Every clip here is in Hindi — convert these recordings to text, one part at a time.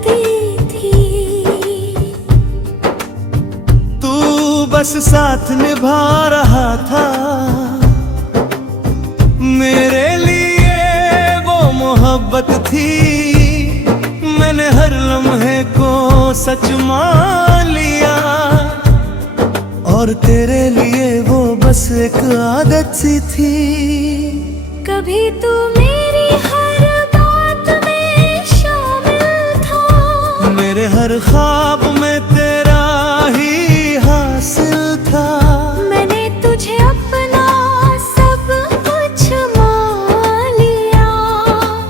करती थी। तू बस साथ निभा रहा था, मेरे लिए वो मोहब्बत थी। मैंने हर लम्हे को सच मान लिया, और तेरे लिए वो बस एक आदत सी थी। कभी तू मेरी हर बात में शामिल था, मेरे हर ख्वाब में तेरा ही हासिल था। मैंने तुझे अपना सब कुछ मान लिया,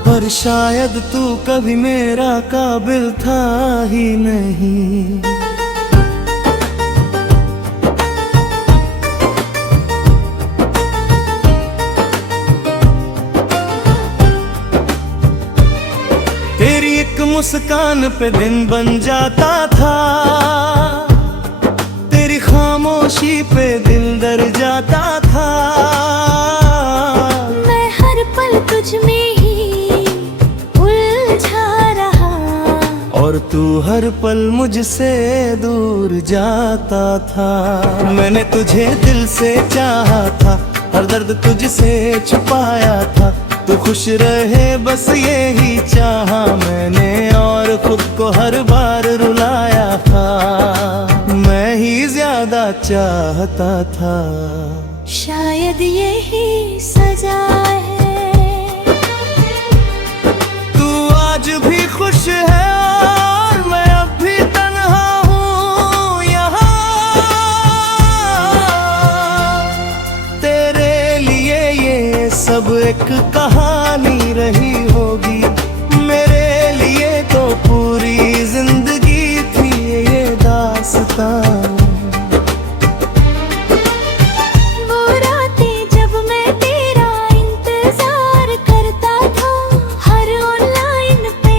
पर शायद तू कभी मेरा काबिल था ही नहीं। तेरी एक मुस्कान पे दिन बन जाता था, तेरी खामोशी पे दिल डर जाता था। मैं हर पल तुझ में ही उलझा रहा, और तू हर पल मुझसे दूर जाता था। मैंने तुझे दिल से चाहा था, हर दर्द तुझसे छुपाया था। तू खुश रहे बस यही चाहा मैंने, और खुद को हर बार रुलाया था। मैं ही ज्यादा चाहता था, शायद यही सजा है। तू आज भी खुश है और मैं अब भी तन्हा हूँ यहाँ। तेरे लिए ये सब एक कहानी रही होगी, मेरे लिए तो पूरी जिंदगी थी ये दास्तां। वो रातें जब मैं तेरा इंतजार करता था, हर ऑनलाइन पे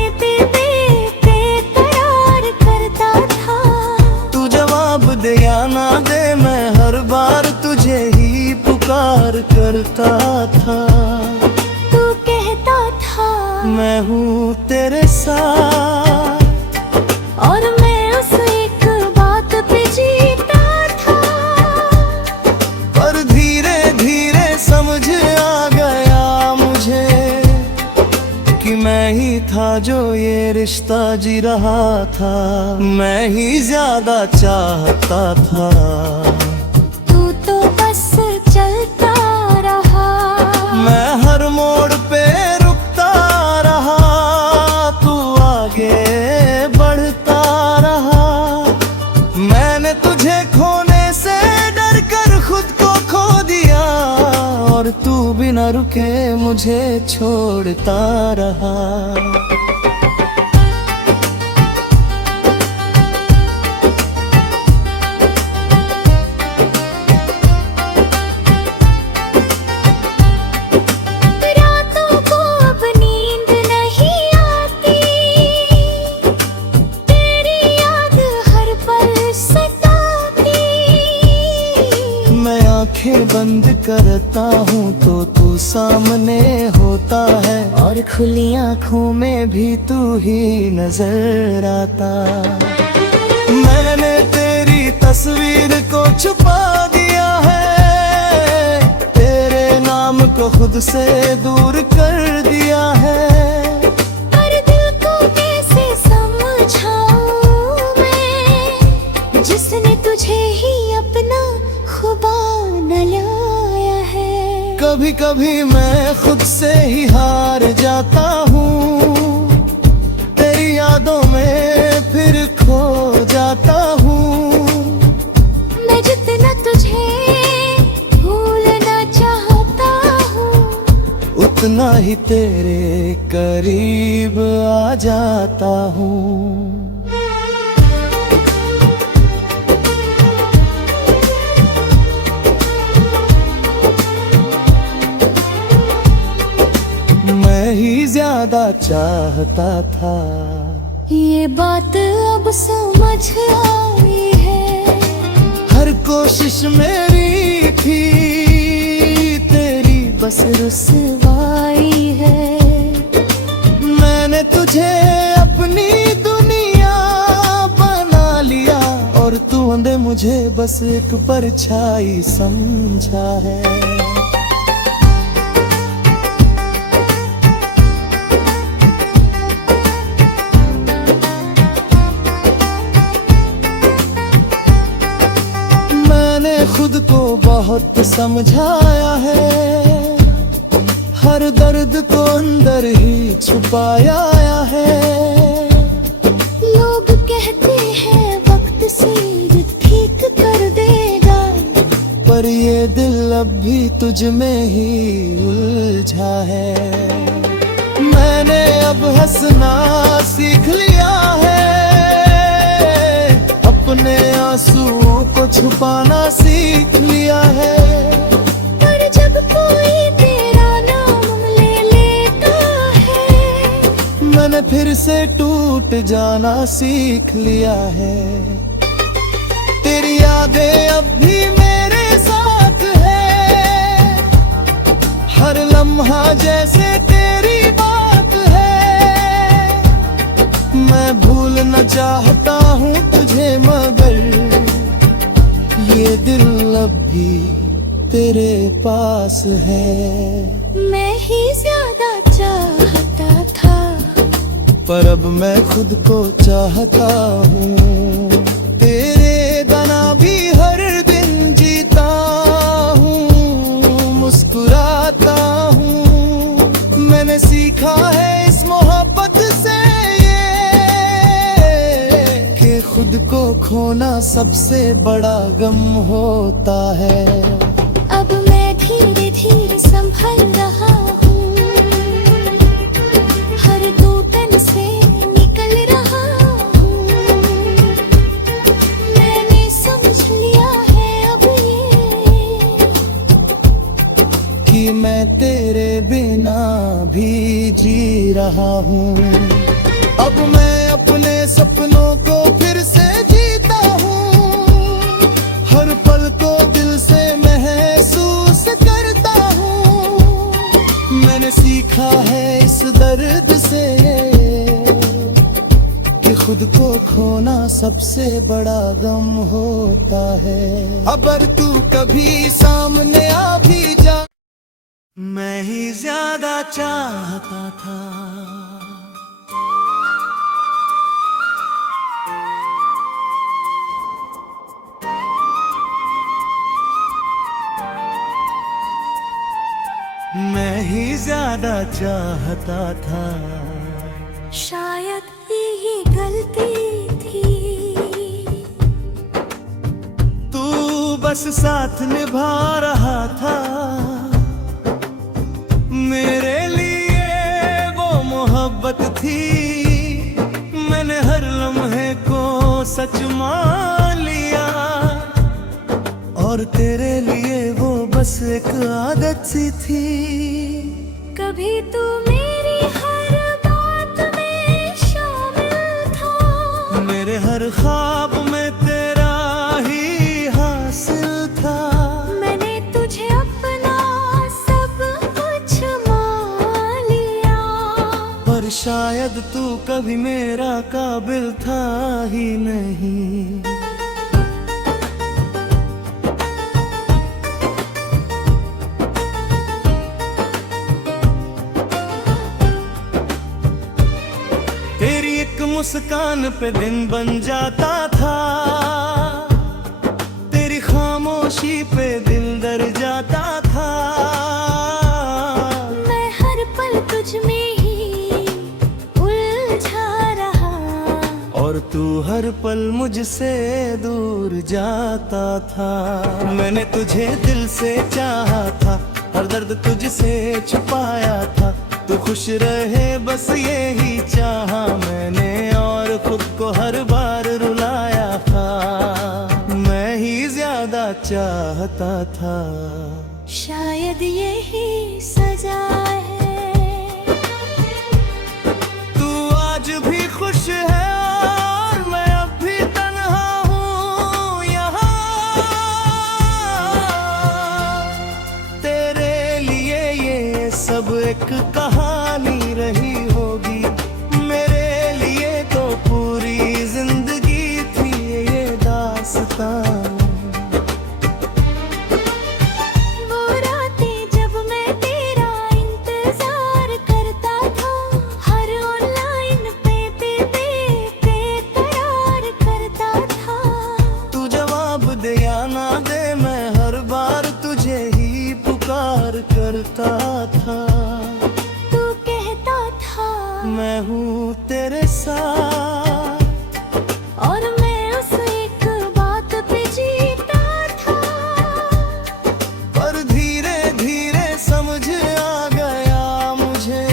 बेकरार करता था। तू जवाब दे या ना दे, मैं हर बार तुझे ही पुकार करता था। तू कहता था मैं हूँ तेरे साथ, और मैं उस एक बात पे जीता था। पर धीरे धीरे समझ आ गया मुझे कि मैं ही था जो ये रिश्ता जी रहा था। मैं ही ज्यादा चाहता था। तू तो बस चलता रहा, मैं हर मोड़ पे रुकता रहा, तू आगे बढ़ता रहा। मैंने तुझे खोने से डर कर खुद को खो दिया, और तू बिना रुके मुझे छोड़ता रहा। रातों को अब नींद नहीं आती, तेरी याद हर पल सताती। मैं आंखें बंद करता हूँ तो तू सामने होता है, और खुली आंखों में भी तू ही नजर आता। मैंने तेरी तस्वीर को छुपा दिया है, तेरे नाम को खुद से दूर कर दिया है। पर दिल को कैसे समझाऊं मैं, जिसने तुझे ही अपना खुदा न लाया है। कभी कभी मैं खुद से ही हार जाता हूँ, तेरी यादों में फिर खो जाता हूँ। मैं जितना तुझे भूलना चाहता हूँ, उतना ही तेरे करीब आ जाता हूँ। मैं ही ज्यादा चाहता था। ये बात अब समझ आई है, हर कोशिश मेरी थी, तेरी बस रुसवाई है। मैंने तुझे अपनी दुनिया मुझे बस एक परछाई समझा है। मैंने खुद को बहुत समझाया है, हर दर्द को अंदर ही छुपाया है। लोग कहते हैं वक्त से ठीक कर देगा, पर ये दिल अब भी तुझ में ही उलझा है। मैंने अब हंसना सीख लिया है, अपने आंसुओं को छुपाना सीख लिया है। पर जब कोई तेरा नाम ले लेता है, मैंने फिर से टूट जाना सीख लिया है। तेरी यादें अब भी मेरे साथ है, हर लम्हा जैसे तेरी बात है। मैं भूलना चाहता हूँ तुझे, मगर ये दिल अब भी तेरे पास है। मैं ही ज्यादा चाहता था, पर अब मैं खुद को चाहता हूँ। तेरे बिना भी हर दिन जीता हूँ, मुस्कुराता हूँ। मैंने सीखा है इस मोहब्बत से ये, कि खुद को खोना सबसे बड़ा गम होता है। अब मैं धीरे धीरे संभल रहा हूँ, हर टूटन से निकल रहा हूँ। मैंने समझ लिया है अब ये, कि मैं तेरे बिना भी जी रहा हूँ। अब मैं अपने सपनों को फिर से जीता हूँ, हर पल को दिल से महसूस करता हूँ। मैंने सीखा है इस दर्द से कि खुद को खोना सबसे बड़ा गम होता है। अगर तू कभी सामने आ भी जा, मैं ही ज्यादा चाहता था। मैं ही ज्यादा चाहता था। शायद यही गलती थी, तू बस साथ निभा रहा था। मेरे लिए वो मोहब्बत थी, मैंने हर लम्हे को सच मान लिया। और तेरे लिए वो बस एक आदत सी थी। कभी तू मेरी हर बात में शामिल था, मेरे हर ख्वाब में तेरा ही हासिल था। मैंने तुझे अपना सब कुछ मान लिया, पर शायद तू कभी मेरा काबिल था ही नहीं। तेरी एक मुस्कान पे दिन बन जाता था, तेरी खामोशी पे दिल डर जाता था। मैं हर पल तुझ में ही उलझा रहा, और तू हर पल मुझसे दूर जाता था। मैंने तुझे दिल से चाहा था, हर दर्द तुझसे छुपाया था। तू खुश रहे बस यही चाहा मैंने, और खुद को हर बार रुलाया था। मैं ही ज्यादा चाहता था। शायद यही सजा है। तू आज भी खुश है और मैं अब भी तन्हा हूँ यहाँ। तेरे लिए ये सब एक कहानी रही होगी, मेरे लिए तो पूरी जिंदगी थी ये दास्तां। मैं हूँ तेरे साथ और मैं उस एक बात पे जीता था। पर धीरे धीरे समझ आ गया मुझे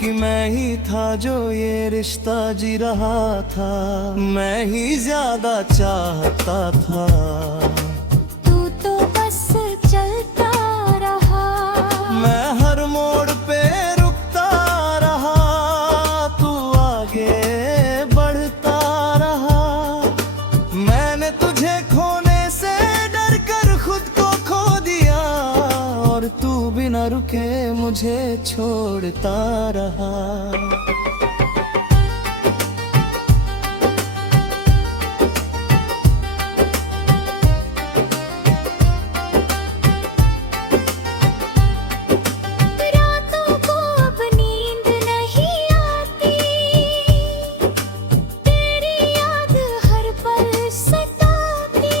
कि मैं ही था जो ये रिश्ता जी रहा था। मैं ही ज्यादा चाहता था। तू तो बस चलता रहा, मैं हर मोड़ पे रुकता रहा, तू आगे बढ़ता रहा। मैंने तुझे खोने से डर कर खुद को खो दिया, और तू बिना रुके मुझे छोड़ता रहा। रातों को अब नींद नहीं आती, तेरी याद हर पल सताती।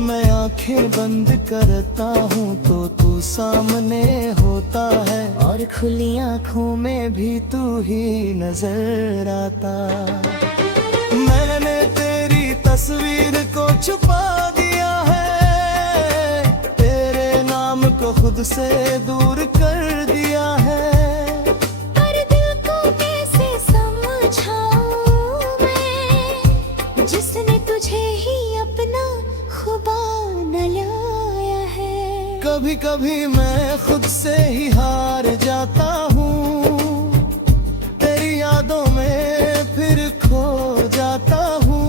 मैं आंखें बंद करता हूँ तो तू सामने होता है, और खुली आंखों में भी तू ही नजर आता। मैंने तेरी तस्वीर को छुपा दिया है, तेरे नाम को खुद से दूर कर दिया है। पर दिल को कैसे समझाऊं मैं, जिसने तुझे ही अपना खुदा न लाया है। कभी कभी मैं खुद से ही हार जाता हूँ, तेरी यादों में फिर खो जाता हूँ।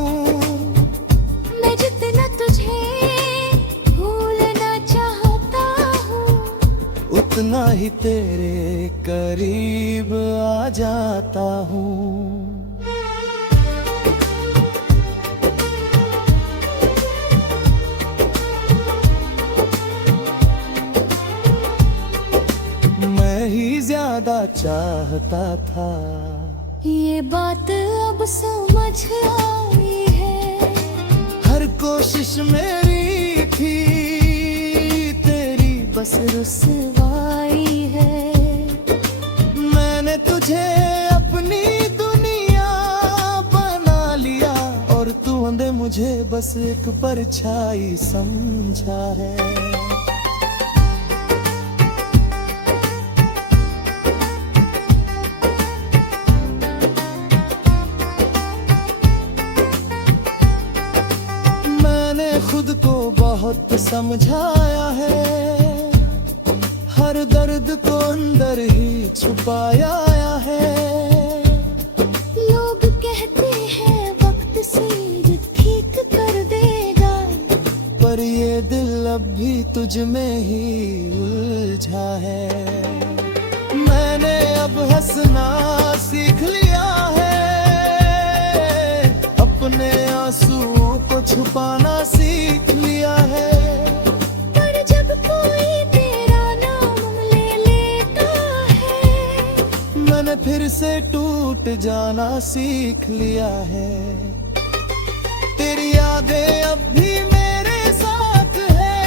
मैं जितना तुझे भूलना चाहता हूँ, उतना ही तेरे करीब आ जाता हूँ। मैं ही ज्यादा चाहता था। ये बात अब समझ आई है। हर कोशिश मेरी थी, तेरी बस रुसवाई है। मैंने तुझे अपनी दुनिया बना लिया, और तूने मुझे बस एक परछाई समझा है। मैंने खुद को बहुत समझाया है, हर दर्द को अंदर ही छुपाया है। लोग कहते हैं वक्त से ठीक कर देगा, पर ये दिल अब भी तुझ में ही उलझा है। मैंने अब हंसना सीख लिया है, अपने आंसुओं को छुपाना सीख लिया है। पर जब कोई तेरा नाम ले लेता है, मैंने फिर से टूट जाना सीख लिया है। तेरी यादें अब भी मेरे साथ है,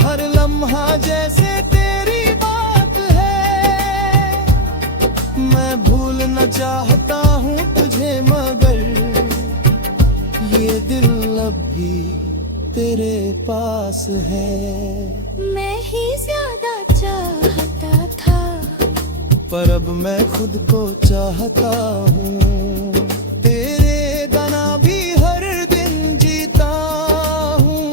हर लम्हा जैसे तेरी बात है। मैं भूलना चाहता हूँ तुझे, मगर ये दिल अब भी तेरे पास है। मैं ही ज्यादा चाहता था, पर अब मैं खुद को चाहता हूँ। तेरे बिना भी हर दिन जीता हूँ,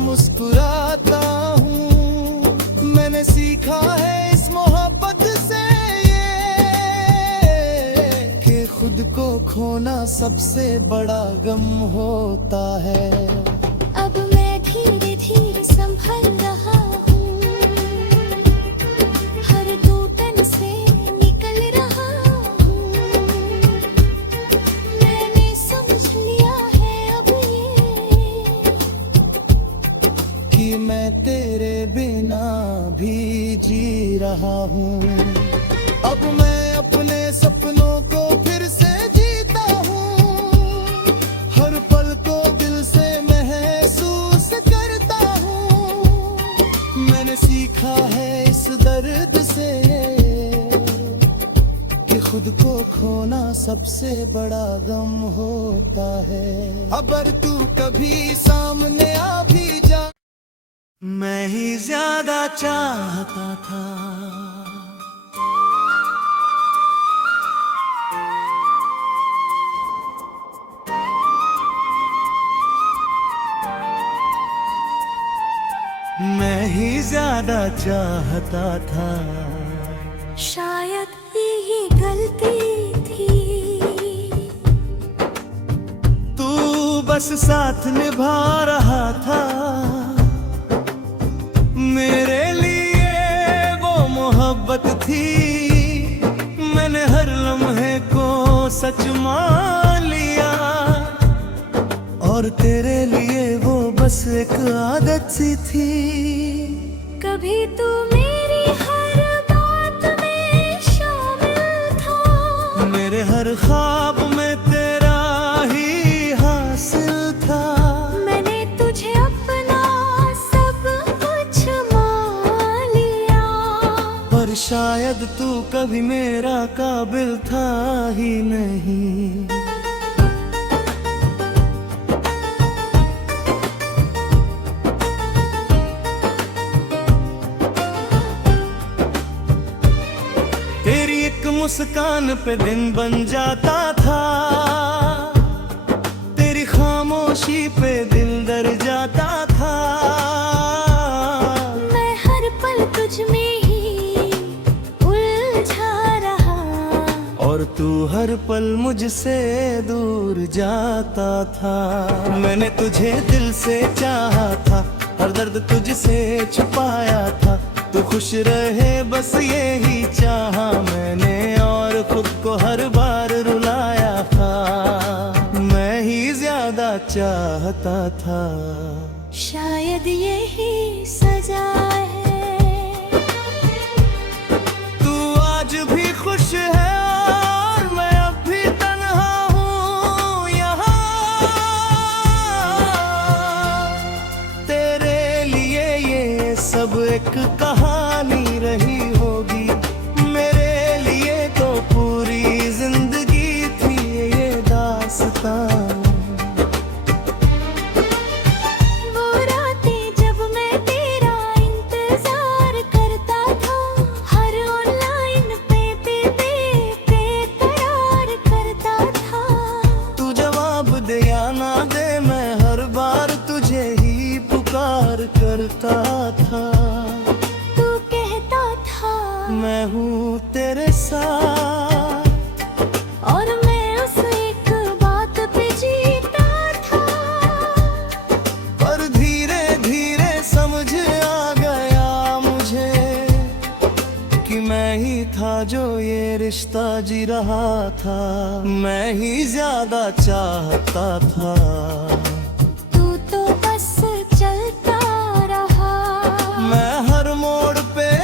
मुस्कुराता हूँ। मैंने सीखा है इस मोहब्बत से ये, कि खुद को खोना सबसे बड़ा गम होता है। अब मैं धीरे धीरे संभल रहा हूँ, हर टूटन से निकल रहा हूँ। मैंने समझ लिया है अब ये, कि मैं तेरे बिना भी जी रहा हूँ। अब मैं अपने सपनों को फिर से जीता हूँ, हर पल को दिल से महसूस करता हूँ। मैंने सीखा है इस दर्द खुद को खोना सबसे बड़ा गम होता है। अगर तू कभी सामने आ भी जा, मैं ही ज्यादा चाहता था। मैं ही ज्यादा चाहता था। शायद यही गलती थी, तू बस साथ निभा रहा था। मेरे लिए वो मोहब्बत थी, मैंने हर लम्हे को सच मान लिया। और तेरे लिए वो बस एक आदत सी थी। कभी तू मेरी हर बात में शामिल था, मेरे हर ख्वाब में तेरा ही हासिल था। मैंने तुझे अपना सब कुछ मान लिया, पर शायद तू कभी मेरा काबिल था ही नहीं। तेरी एक मुस्कान पे दिन बन जाता था, तेरी खामोशी पे दिल डर जाता था। मैं हर पल तुझ में ही उलझा रहा, और तू हर पल मुझसे दूर जाता था। मैंने तुझे दिल से चाहा था, हर दर्द तुझसे छुपाया था। तू खुश रहे बस यही चाहा मैंने, और खुद को हर बार रुलाया था। मैं ही ज्यादा चाहता था। शायद यही सजा है। तू आज भी खुश है और मैं अब भी तन्हा हूँ यहाँ। तेरे लिए ये सब एक कहानी रही होगी, मेरे लिए तो पूरी जिंदगी थी ये दास्तां। वो रातें जब मैं तेरा इंतजार करता था, हर ऑनलाइन पे बेकरार करता था। तू जवाब दे या ना दे, मैं हर बार तुझे ही पुकार करता था। मैं हूँ तेरे साथ, और मैं उस एक बात पे जीता था। पर धीरे धीरे समझ आ गया मुझे कि मैं ही था जो ये रिश्ता जी रहा था। मैं ही ज्यादा चाहता था। तू तो बस चलता रहा, मैं हर मोड़ पे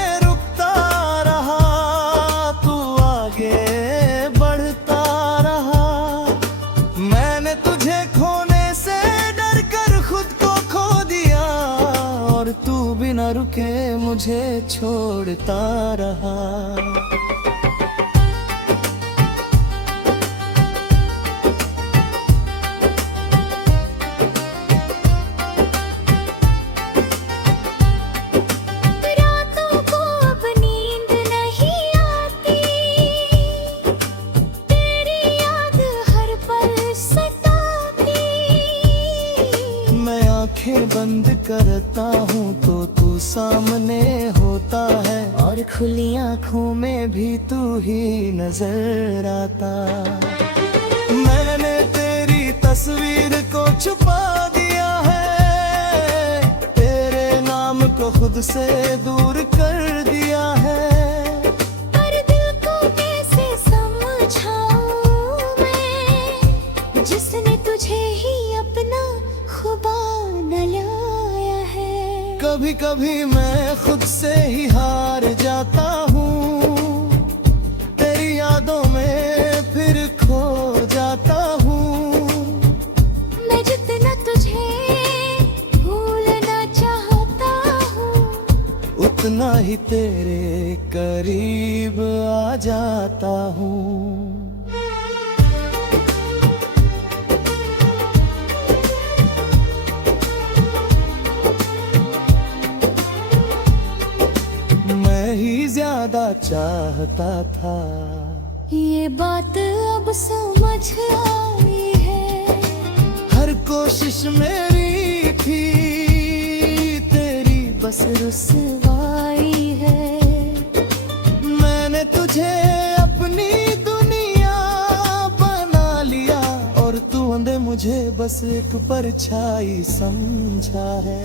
बिना रुके मुझे छोड़ता रहा। रातों को अब नींद नहीं आती, तेरी याद हर पल सताती। मैं आंखें बंद करता हूँ तो तू सामने होता है, और खुली आंखों में भी तू ही नजर आता। मैंने तेरी तस्वीर को छुपा दिया है, तेरे नाम को खुद से दूर कर दिया है। पर दिल को कैसे समझाऊं मैं, जिसने तुझे ही अपना खुदा न लाया है। कभी कभी मैं खुद से ही हार जाता हूँ, तेरी यादों में फिर खो जाता हूँ। मैं जितना तुझे भूलना चाहता हूँ, उतना ही तेरे करीब आ जाता हूँ। मैं ही ज्यादा चाहता था, ये बात अब समझ आई है। हर कोशिश मेरी थी, तेरी बस रुसवाई है। मैंने तुझे अपनी दुनिया बना लिया, और तूने मुझे बस एक परछाई समझा है।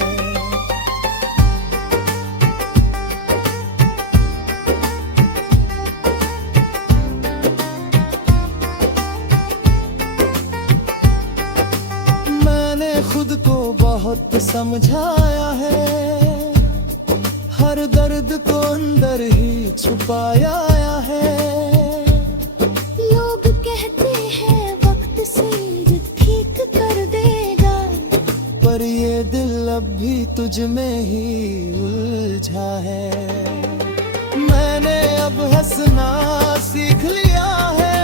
खुद को बहुत समझाया है, हर दर्द को अंदर ही छुपाया है। लोग कहते हैं वक्त से ठीक कर देगा, पर ये दिल अब भी तुझ में ही उलझा है। मैंने अब हंसना सीख लिया है,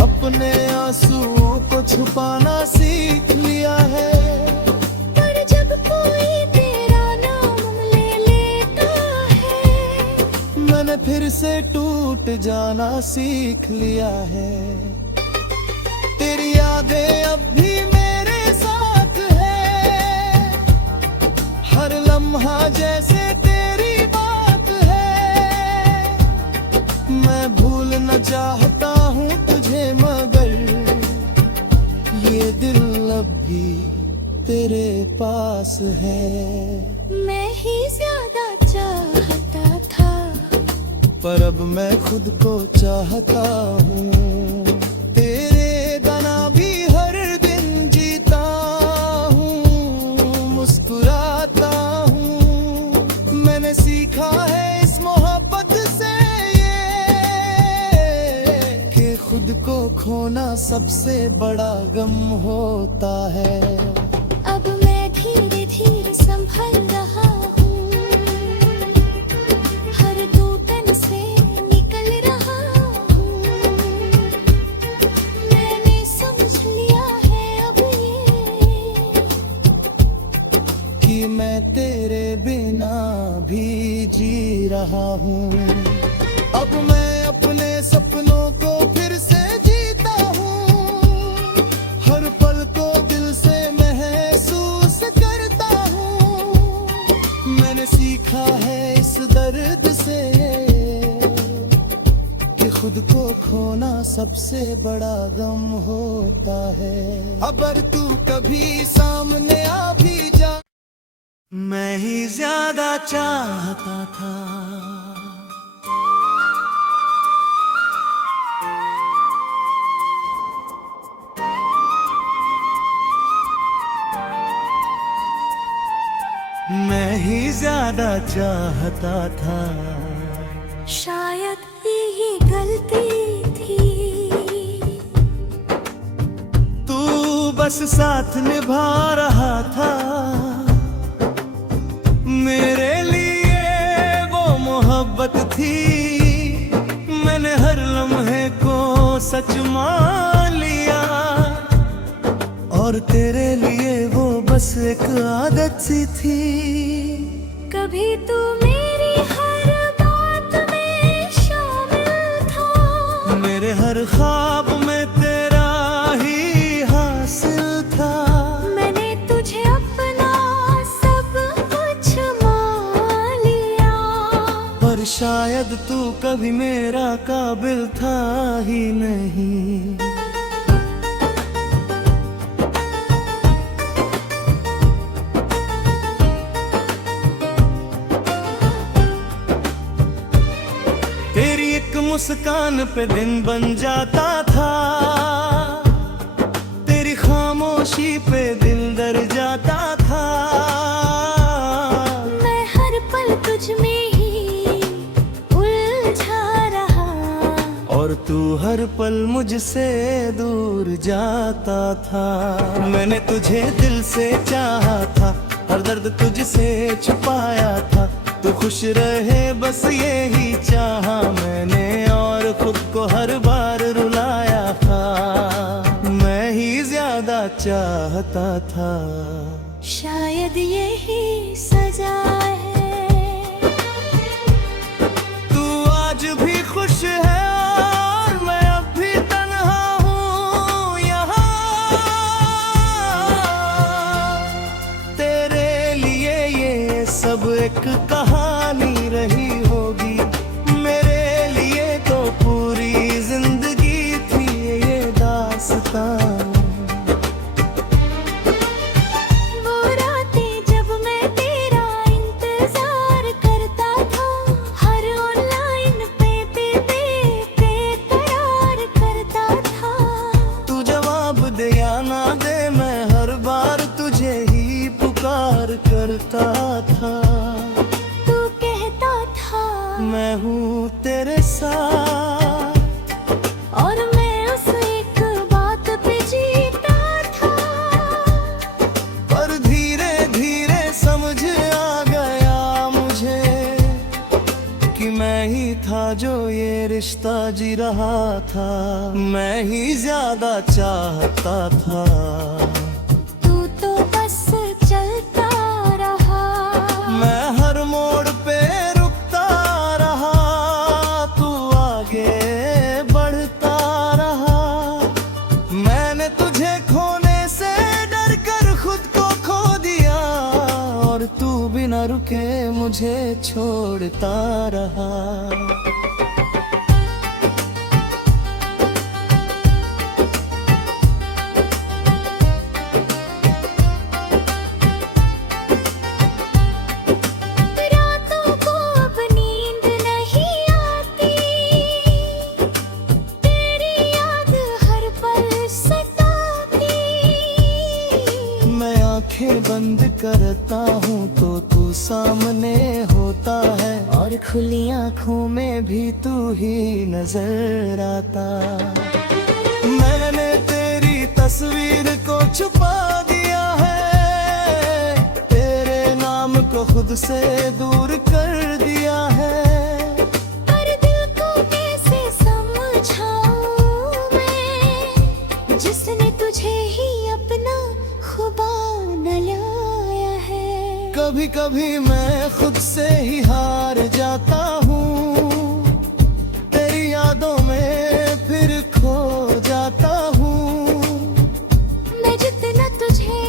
अपने आंसुओं को छुपाना सीख लिया है। पर जब कोई तेरा नाम ले लेता है, मैंने फिर से टूट जाना सीख लिया है। तेरी यादें अब भी मेरे साथ है, हर लम्हा जैसे तेरी बात है। मैं भूलना चाहता हूँ तुझे, मगर ये दिल अब भी तेरे पास है। मैं ही ज्यादा चाहता था, पर अब मैं खुद को चाहता हूँ। तेरे बिना भी हर दिन जीता हूँ, मुस्कुराता हूँ। मैंने सीखा है इस मोहब्बत से ये, कि खुद को खोना सबसे बड़ा गम होता है। अब मैं धीरे धीरे संभल रहा हूँ, हर टूटन से निकल रहा हूँ। मैंने समझ लिया है अब ये, कि मैं तेरे बिना भी जी रहा हूँ। अब मैं अपने सपनों को फिर से जीता हूँ, हर पल को दिल से महसूस करता हूँ। मैंने सीखा है इस दर्द से, कि खुद को खोना सबसे बड़ा गम होता है। अगर तू कभी सामने आ भी जा, मैं ही ज्यादा चाहता था। मैं ही ज्यादा चाहता था। शायद यही गलती थी, तू बस साथ निभा रहा था। मेरे लिए वो मोहब्बत थी, मैंने हर लम्हे को सच मान लिया। और तेरे लिए वो बस एक आदत सी थी। कभी तू मेरी हर बात में शामिल था, मेरे हर ख्वाब में तेरा ही हासिल था। मैंने तुझे अपना सब कुछ मान लिया, पर शायद तू कभी मेरा काबिल था ही नहीं। तेरी एक मुस्कान पे दिन बन जाता था, तेरी खामोशी पे दिल डर जाता था। मैं हर पल तुझ में ही उलझा रहा, और तू हर पल मुझसे दूर जाता था। मैंने तुझे दिल से चाहा था, हर दर्द तुझसे छुपाया था। तू खुश रहे बस यही चाहा मैंने, और खुद को हर बार रुलाया था, मैं ही ज्यादा चाहता था। शायद यही सजा है। तू आज भी खुश है और मैं अब भी तन्हा हूँ यहाँ, तेरे लिए ये सब एक कहानी रही होगी, मेरे लिए तो पूरी जिंदगी थी ये दास्तां। करता था तू कहता था मैं हूँ तेरे साथ, और मैं उस एक बात पे जीता था। पर धीरे धीरे समझ आ गया मुझे कि मैं ही था जो ये रिश्ता जी रहा था, मैं ही ज्यादा चाहता था। बिना रुके मुझे छोड़ता रहा। रातों को अब नींद नहीं आती, तेरी याद हर पल सताती। मैं आंखें बंद करता हूँ तो तू सामने होता है, और खुली आंखों में भी तू ही नजर आता। मैंने तेरी तस्वीर को छुपा दिया है, तेरे नाम को खुद से दूर कर दिया है। पर दिल को कैसे समझाऊं मैं, जिसने तुझे ही अपना खुबा न लाया है। कभी कभी मैं खुद से ही हार जाता हूँ, तेरी यादों में फिर खो जाता हूँ। मैं जितना तुझे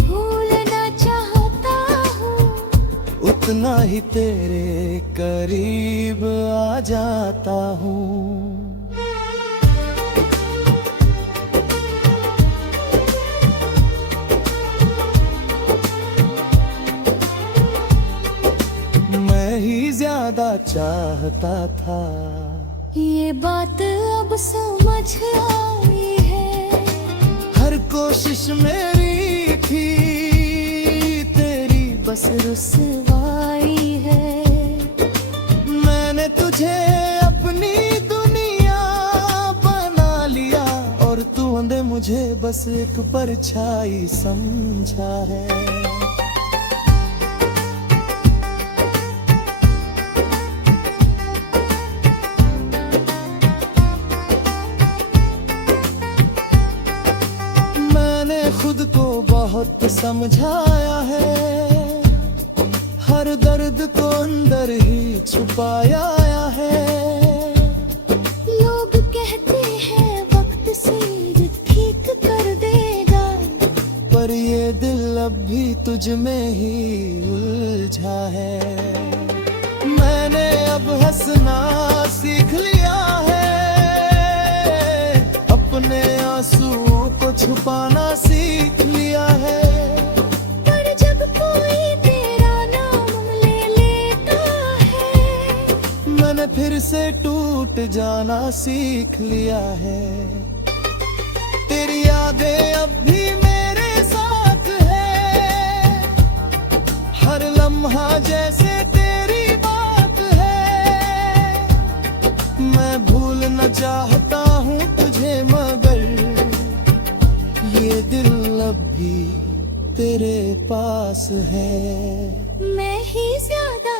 भूलना चाहता हूँ, उतना ही तेरे करीब आ जाता हूँ। ही ज्यादा चाहता था। ये बात अब समझ आई है, हर कोशिश मेरी थी, तेरी बस रुसवाई है। मैंने तुझे अपनी दुनिया बना लिया, और तूने मुझे बस एक परछाई समझा है। खुद को बहुत समझाया है, हर दर्द को अंदर ही छुपाया है। लोग कहते हैं वक्त से ठीक कर देगा, पर ये दिल अब भी तुझ में ही उलझा है। मैंने अब हंसना सीख लिया है, अपने आंसुओं को छुपाना सीख लिया है। पर जब कोई तेरा नाम ले लेता है, मैंने फिर से टूट जाना सीख लिया है। तेरी यादें अब भी मेरे साथ है, हर लम्हा जैसे तेरी बात है। मैं भूलना चाहता हूँ तुझे, मगर ये दिल अब भी तेरे पास है। मैं ही ज्यादा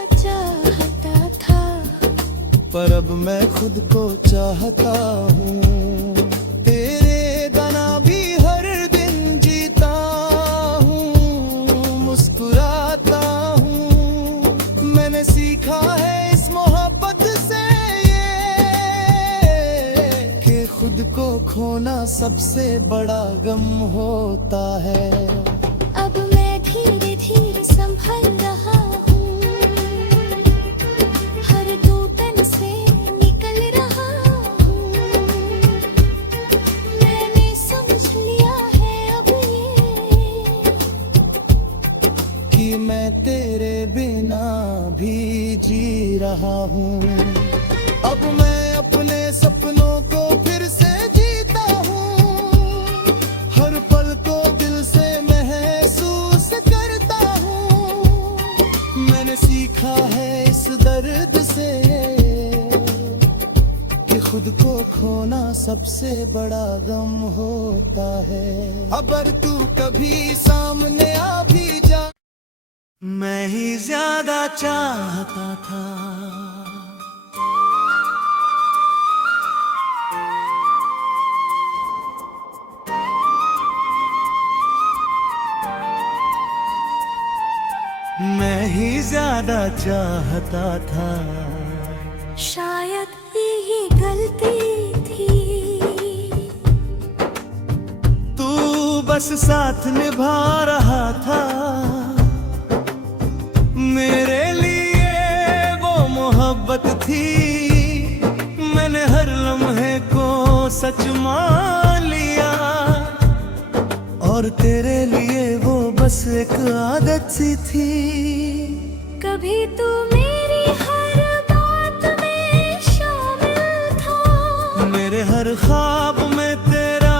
पर अब मैं खुद को चाहता हूँ। तेरे गाना भी हर दिन जीता हूँ, मुस्कुराता हूँ। मैंने सीखा है इस मोहब्बत से ये कि खुद को खोना सबसे बड़ा गम होता है। अब मैं धीरे धीरे संभल रहा हूँ, हर टूटन से निकल रहा हूँ। मैंने समझ लिया है अब ये कि मैं तेरे बिना भी जी रहा हूँ। अब मैं अपने सपनों को फिर से जीता हूँ, हर पल को दिल से महसूस करता हूँ। मैंने सीखा है इस दर्द से कि खुद को खोना सबसे बड़ा गम होता है। अगर तू कभी सामने आ भी जा, मैं ही ज्यादा चाहता था। मैं ही ज्यादा चाहता था। शायद यही गलती थी, तू बस साथ निभा रहा था। मेरे लिए वो मोहब्बत थी, मैंने हर लम्हे को सच मान लिया। और तेरे लिए वो बस एक आदत सी थी। कभी तू मेरी हर बात में शामिल था, मेरे हर ख्वाब में तेरा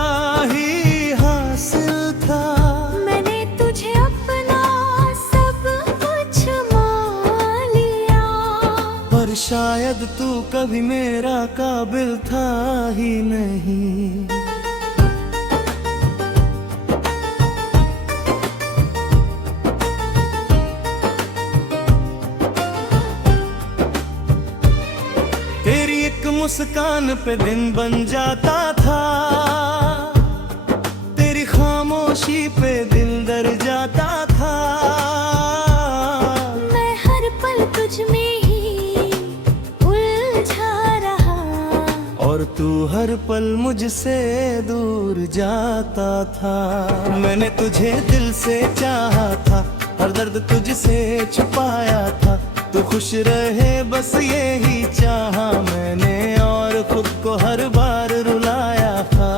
ही हासिल था। मैंने तुझे अपना सब कुछ मान लिया। पर शायद तू कभी मेरा काबिल था ही नहीं। तेरी एक मुस्कान पे दिन बन जाता था, तेरी खामोशी पे दिल डर जाता था। मैं हर पल तुझ में ही उलझा रहा, और तू हर पल मुझसे दूर जाता था। मैंने तुझे दिल से चाहा था, हर दर्द तुझसे छुपाया था। तू खुश रहे बस यही चाहा मैंने, और खुद को हर बार रुलाया था।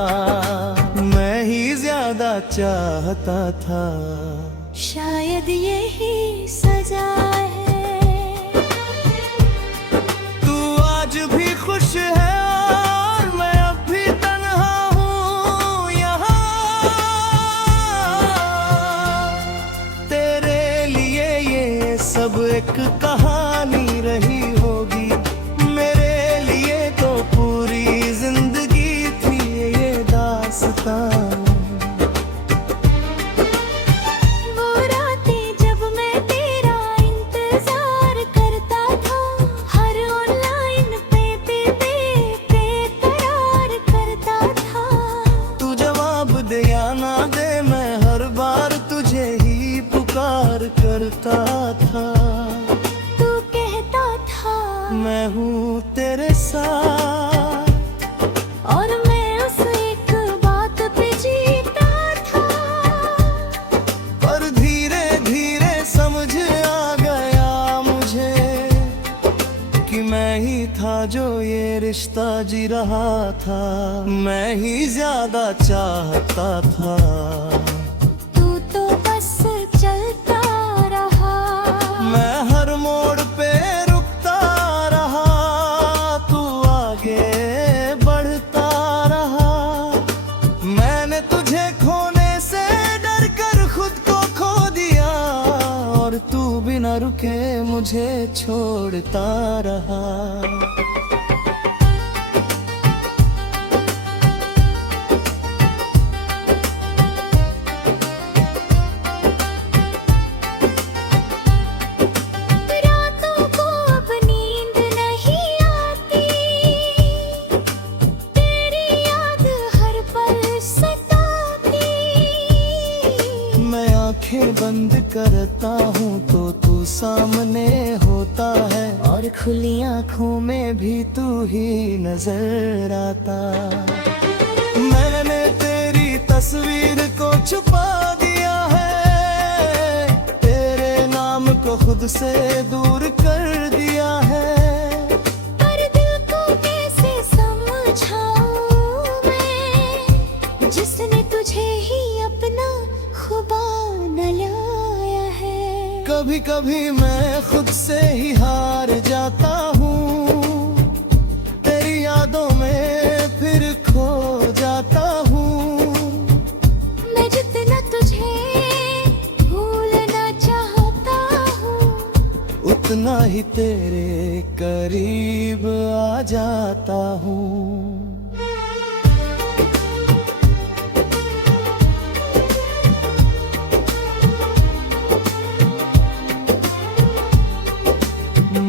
मैं ही ज्यादा चाहता था। शायद यही सजा है। तू आज भी खुश है और मैं अब भी तन्हा हूँ यहाँ। तेरे लिए ये सब एक कहानी रही होगी, मेरे लिए तो पूरी जिंदगी थी ये दास्तां। वो रातें जब मैं तेरा इंतजार करता था, हर ऑनलाइन पे बेकरार करता था। तू जवाब दे या ना दे, मैं हर बार तुझे ही पुकार करता था। तू कहता था मैं हूँ तेरे साथ, और मैं उस एक बात पे जीता था। पर धीरे धीरे समझ आ गया मुझे कि मैं ही था जो ये रिश्ता जी रहा था। मैं ही ज्यादा चाहता था। तू तो बस चलता रहा, मैं हर मोड़ पे रुकता रहा, तू आगे बढ़ता रहा। मैंने तुझे खोने से डर कर खुद को खो दिया, और तू बिना रुके मुझे छोड़ता रहा। रातों को अब नींद नहीं आती, अपनी आंखों में भी तू ही नजर आता। मैंने तेरी तस्वीर को छुपा दिया है, तेरे नाम को खुद से दूर कर दिया है। पर दिल को कैसे समझाऊं मैं, जिसने तुझे ही अपना खुदा न लाया है। कभी कभी मैं खुद से ही हार जाता हूँ, तेरी यादों में फिर खो जाता हूँ। मैं जितना तुझे भूलना चाहता हूँ, उतना ही तेरे करीब आ जाता हूँ।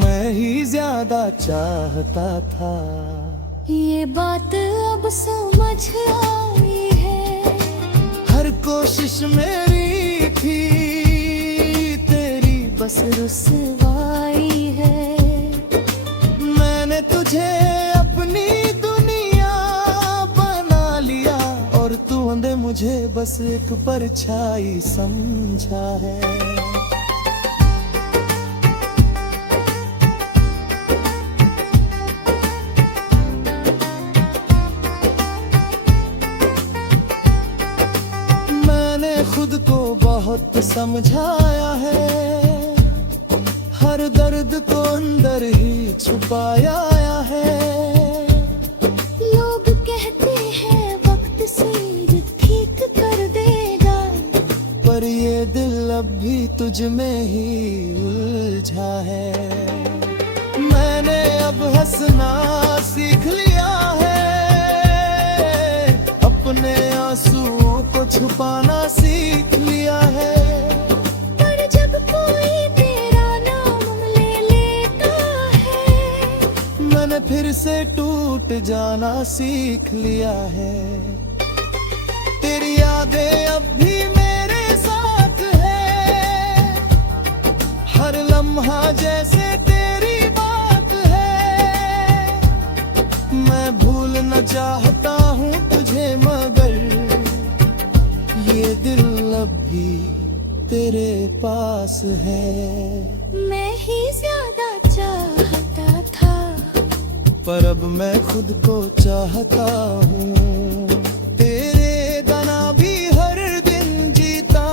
मैं ही ज्यादा चाहता था, ये बात अब समझ आई है। हर कोशिश मेरी थी, तेरी बस रुसवाई है। मैंने तुझे अपनी दुनिया बना लिया, और तूने मुझे बस एक परछाई समझा है। खुद को बहुत समझाया है, हर दर्द को अंदर ही छुपाया है। लोग कहते हैं वक्त सिर ठीक कर देगा, पर ये दिल अब भी तुझ में ही उलझा है। मैंने अब हंसना सीख लिया है, अपने आंसुओं को छुपाना सीख लिया है। पर जब कोई तेरा नाम ले लेता है, मैंने फिर से टूट जाना सीख लिया है। तेरी यादें अब भी मेरे साथ है, हर लम्हा जैसे तेरी बात है। मैं भूलना चाहता हूँ तुझे, मगर ये दिल अब भी तेरे पास है। मैं ही ज्यादा चाहता था, पर अब मैं खुद को चाहता हूँ। तेरे बिना भी हर दिन जीता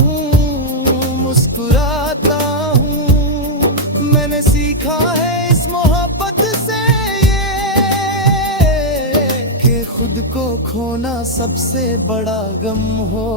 हूँ, मुस्कुराता हूँ। मैंने सीखा है इस मोहब्बत से ये, कि खुद को खोना सबसे बड़ा गम हो।